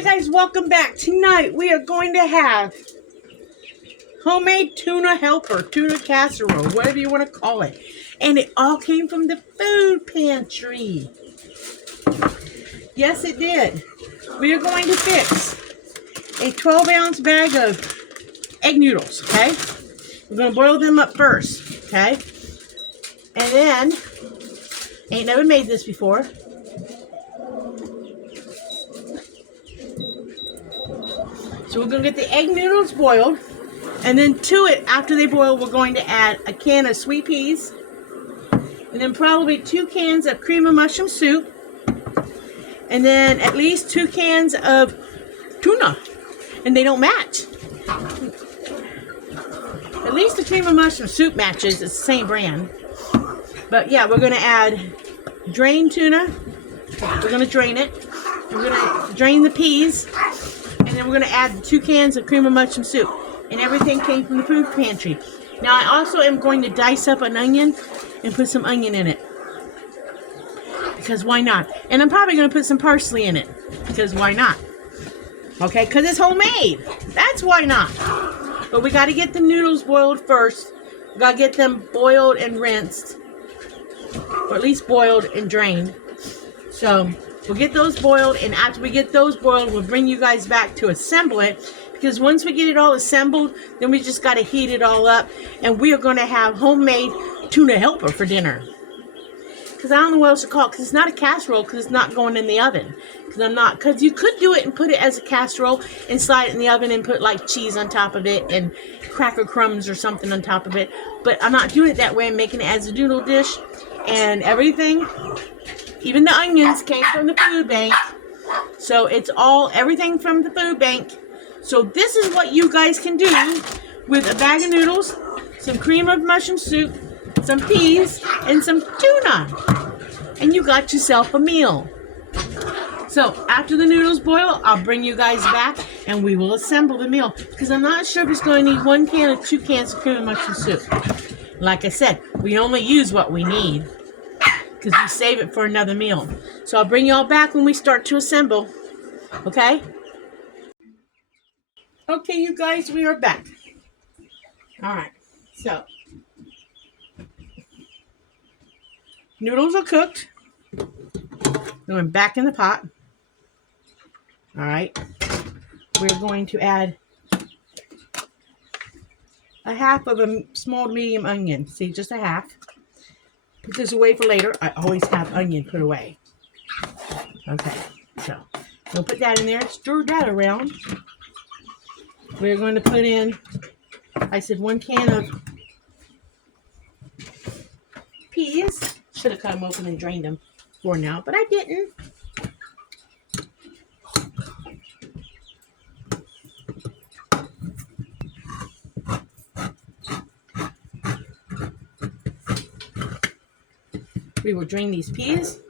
you guys, welcome back. Tonight we are going to have homemade tuna helper, tuna casserole, whatever you want to call it. And it all came from the food pantry. Yes, it did. We are going to fix a 12-ounce bag of egg noodles, okay? We're going to boil them up first, okay? And then, ain't never made this before. So we're going to get the egg noodles boiled. And then to it, after they boil, we're going to add a can of sweet peas. And then probably 2 cans of cream of mushroom soup. And then at least 2 cans of tuna. And they don't match. At least the cream of mushroom soup matches. It's the same brand. But yeah, we're going to add drained tuna. We're going to drain it. We're going to drain the peas. And then we're going to add 2 cans of cream of mushroom soup. And everything came from the food pantry. Now I also am going to dice up an onion and put some onion in it. Because why not? And I'm probably going to put some parsley in it. Because why not? Okay, because it's homemade. That's why not. But we got to get the noodles boiled first. We got to get them boiled and rinsed. Or at least boiled and drained. So we'll get those boiled, and after we get those boiled, we'll bring you guys back to assemble it. Because once we get it all assembled, then we just got to heat it all up. And we are going to have homemade tuna helper for dinner. Because I don't know what else to call it. Because it's not a casserole, because it's not going in the oven. Because you could do it and put it as a casserole and slide it in the oven and put like cheese on top of it and cracker crumbs or something on top of it. But I'm not doing it that way. I'm making it as a noodle dish. And everything, even the onions, came from the food bank. So it's everything from the food bank. So this is what you guys can do with a bag of noodles, some cream of mushroom soup, some peas, and some tuna. And you got yourself a meal. So after the noodles boil, I'll bring you guys back and we will assemble the meal. Because I'm not sure if it's going to need 1 can or 2 cans of cream of mushroom soup. Like I said, we only use what we need. Because we save it for another meal. So I'll bring you all back when we start to assemble. Okay? Okay, you guys, we are back. Alright, so noodles are cooked. Going back in the pot. Alright, we're going to add a half of a small to medium onion. See, just a half. Put this away for later. I always have onion put away. Okay, so we'll put that in there. Stir that around. We're going to put in, I said 1 can of peas. Should have cut them open and drained them for now, but I didn't. We will drain these peas.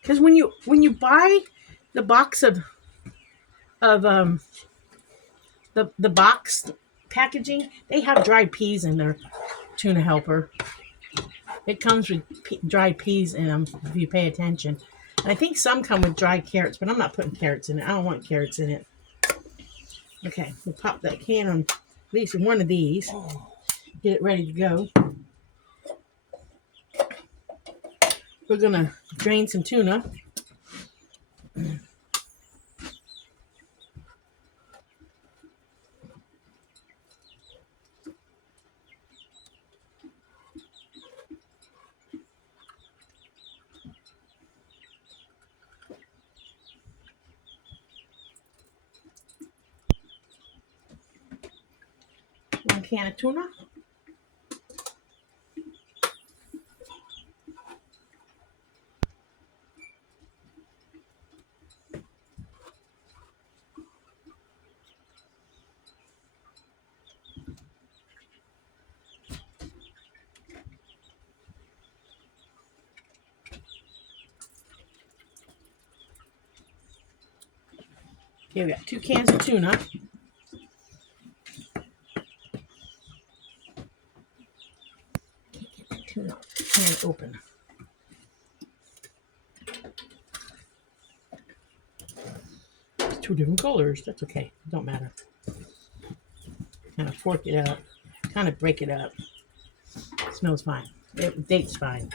Because when you buy the box of the box packaging, they have dried peas in their tuna helper. It comes with dried peas in them if you pay attention. And I think some come with dried carrots, but I'm not putting carrots in it. I don't want carrots in it. Okay, we'll pop that can on at least one of these. Get it ready to go. We're going to drain some tuna. One can of tuna. Okay, we got 2 cans of tuna. it open. It's two different colors. That's okay. Don't matter. Kind of fork it out. Kind of break it up. It smells fine. It dates fine.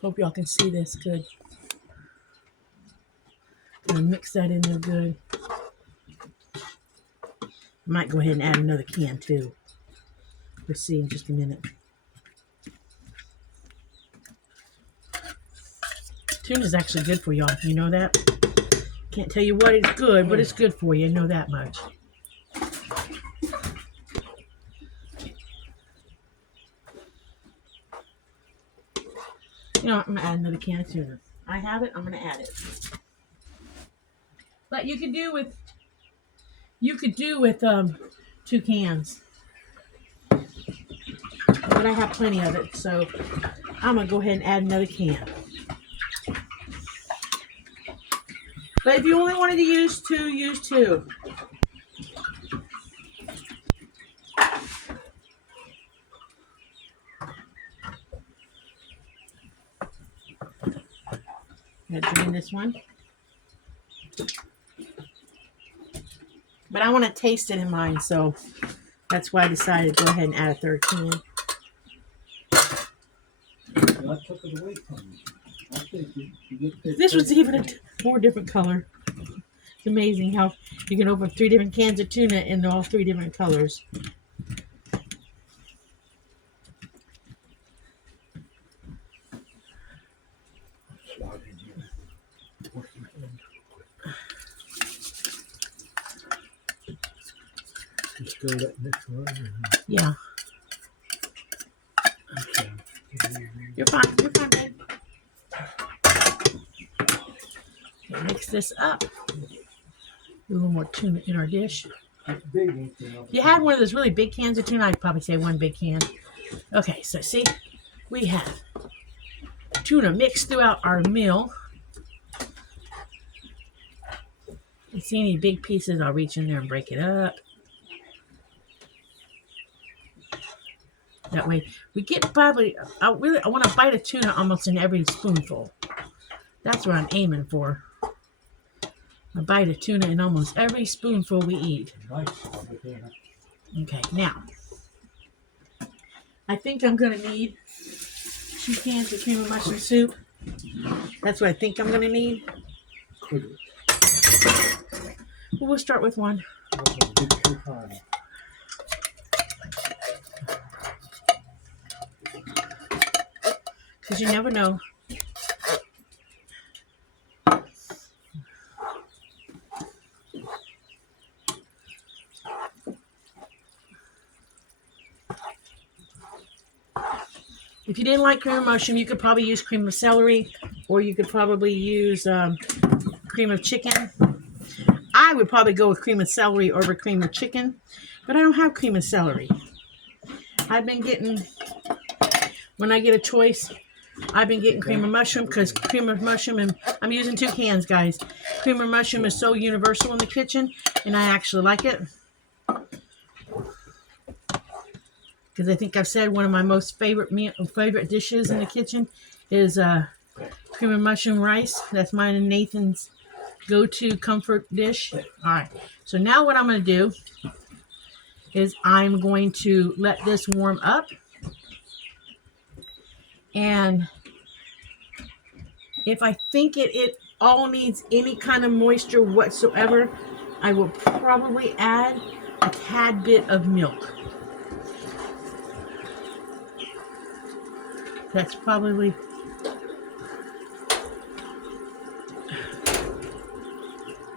Hope y'all can see this good. Gonna mix that in there good. Might go ahead and add another can too. We'll see in just a minute. Tuna is actually good for y'all. You know that? Can't tell you what it's good, but it's good for you. I know that much. You know what? I'm gonna add another can of tuna. I have it. I'm gonna add it. But you could do with 2 cans. But I have plenty of it, so I'm gonna go ahead and add another can. But if you only wanted to use 2, use 2. I'm gonna drain this one. But I want to taste it in mine, so that's why I decided to go ahead and add a 3rd can. I took it away from you. I think you get This was even a more different color. It's amazing how you can open 3 different cans of tuna in all 3 different colors. You still that mix around? Yeah. Okay. You're fine. You're fine, babe. Okay, mix this up. Do a little more tuna in our dish. It's big, ain't it? If you had one of those really big cans of tuna, I'd probably say 1 big can. Okay, so see, we have tuna mixed throughout our meal. If you see any big pieces, I'll reach in there and break it up. That way, we get probably, I want a bite of tuna almost in every spoonful. That's what I'm aiming for. A bite of tuna in almost every spoonful we eat. Nice. Okay, now, I think I'm going to need 2 cans of cream of mushroom soup. That's what I think I'm going to need. Well, we'll start with 1. Because you never know. If you didn't like cream of mushroom, you could probably use cream of celery, or you could probably use cream of chicken. I would probably go with cream of celery over cream of chicken, but I don't have cream of celery. I've been getting, when I get a choice, I've been getting cream of mushroom, because cream of mushroom, and I'm using 2 cans, guys. Cream of mushroom is so universal in the kitchen, and I actually like it. Because I think I've said one of my most favorite dishes in the kitchen is cream of mushroom rice. That's mine and Nathan's go-to comfort dish. All right. So now what I'm going to do is I'm going to let this warm up. And if I think it all needs any kind of moisture whatsoever, I will probably add a tad bit of milk. That's probably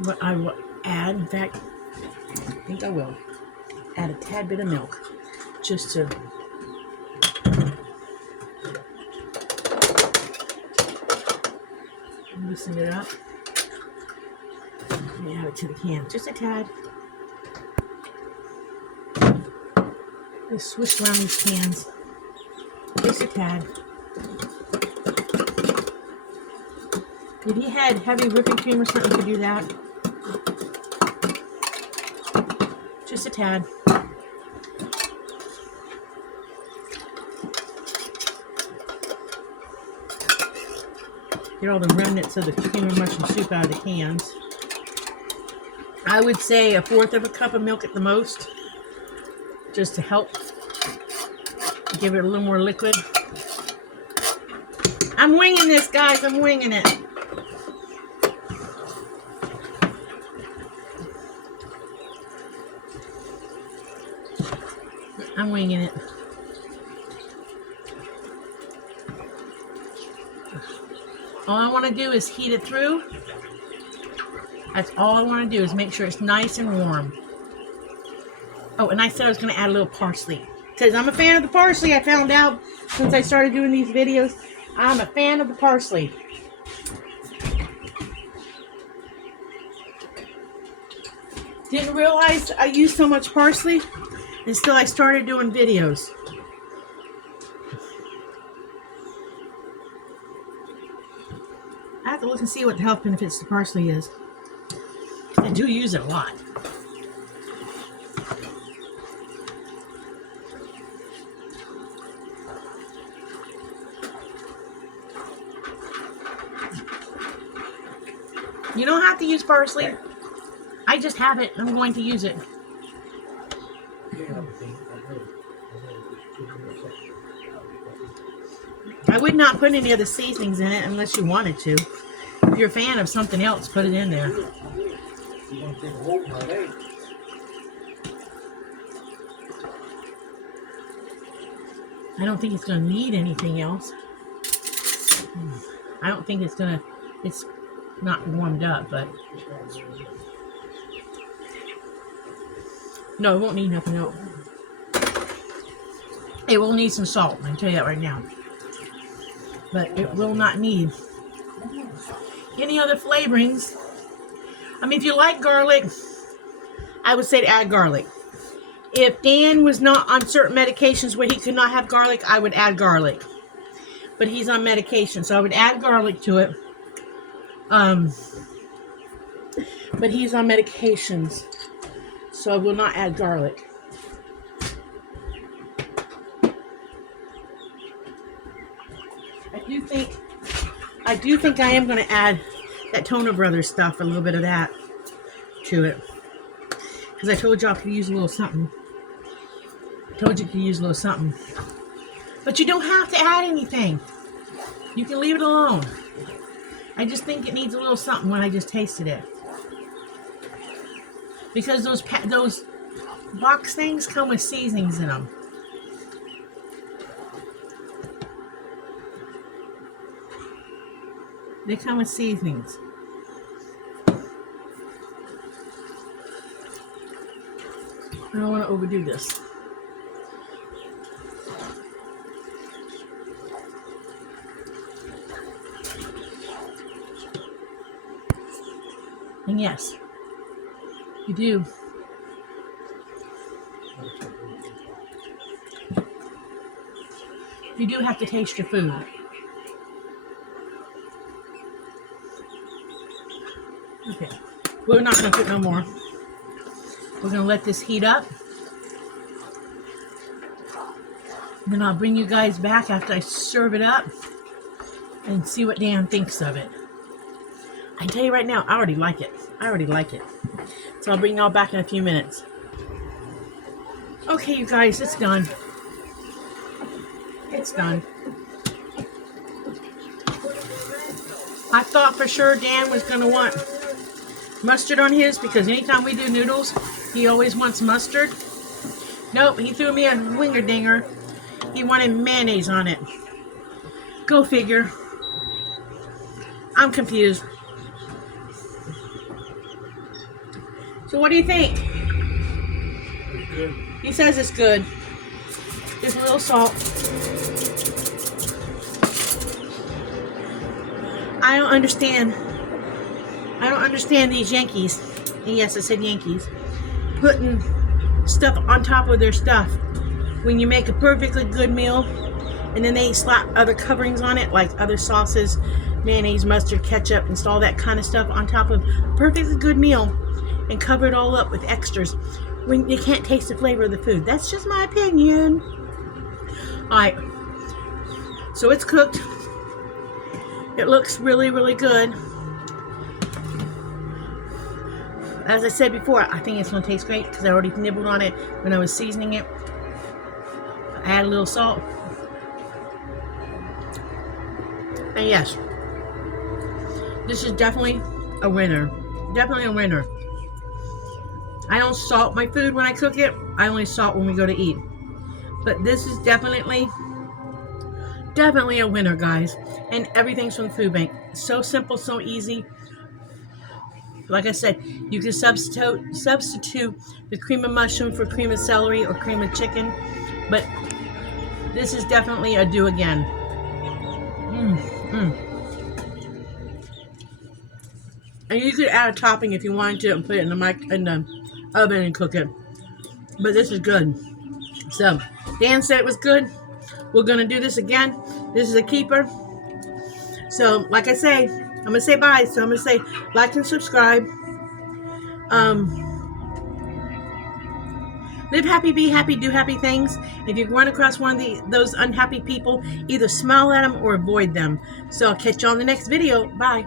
what I will add. In fact, I think I will add a tad bit of milk just to loosen it up. Let me add it to the can. Just a tad. Just swish around these cans. Just a tad. If you had heavy whipping cream or something, you could do that. Just a tad. Get all the remnants of the cream of mushroom soup out of the cans. I would say 1/4 of a cup of milk at the most, just to help give it a little more liquid. I'm winging this, guys. I'm winging it. I'm winging it. All I want to do is heat it through. That's all I want to do is make sure it's nice and warm. Oh, and I said I was going to add a little parsley. Because I'm a fan of the parsley, I found out since I started doing these videos. I'm a fan of the parsley. Didn't realize I used so much parsley until I started doing videos. I have to look and see what the health benefits the parsley is. I do use it a lot. You don't have to use parsley. I just have it. I'm going to use it. I would not put any other seasonings in it unless you wanted to. If you're a fan of something else, put it in there. I don't think it's going to need anything else. I don't think it's going to... It's not warmed up, but... No, it won't need nothing else. It will need some salt, I can tell you that right now. But it will not need any other flavorings. I mean, if you like garlic, I would say to add garlic. If Dan was not on certain medications where he could not have garlic, I would add garlic. But he's on medication, so I would add garlic to it. But he's on medications, so I will not add garlic. I do think I am going to add that Tuna Brothers stuff, a little bit of that to it. Because I told you I could use a little something. Told you could use a little something. But you don't have to add anything. You can leave it alone. I just think it needs a little something when I just tasted it. Because those box things come with seasonings in them. They come with seasonings. I don't want to overdo this. And yes, you do. You do have to taste your food. Okay, we're not going to put no more. We're going to let this heat up. And then I'll bring you guys back after I serve it up and see what Dan thinks of it. I tell you right now, I already like it. I already like it. So I'll bring y'all back in a few minutes. Okay, you guys, it's done. It's done. I thought for sure Dan was going to want mustard on his because anytime we do noodles, he always wants mustard. Nope, he threw me a winger dinger. He wanted mayonnaise on it. Go figure. I'm confused. So what do you think? It's good. He says it's good. Just a little salt. I don't understand. I don't understand these Yankees. And yes, I said Yankees. Putting stuff on top of their stuff. When you make a perfectly good meal and then they slap other coverings on it like other sauces, mayonnaise, mustard, ketchup, and all that kind of stuff on top of a perfectly good meal and cover it all up with extras when you can't taste the flavor of the food. That's just my opinion. Alright, so it's cooked. It looks really, really good. As I said before, I think it's going to taste great because I already nibbled on it when I was seasoning it. I add a little salt. And yes, this is definitely a winner. Definitely a winner. I don't salt my food when I cook it. I only salt when we go to eat. But this is definitely a winner, guys. And everything's from the food bank. So simple, so easy. Like I said, you can substitute the cream of mushroom for cream of celery or cream of chicken, but this is definitely a do again. And you could add a topping if you wanted to and put it in the oven and cook it. But this is good. So Dan said it was good. We're gonna do this again. This is a keeper. So like I say, I'm going to say bye, so I'm going to say like and subscribe. Live happy, be happy, do happy things. If you run across one of those unhappy people, either smile at them or avoid them. So I'll catch you on the next video. Bye.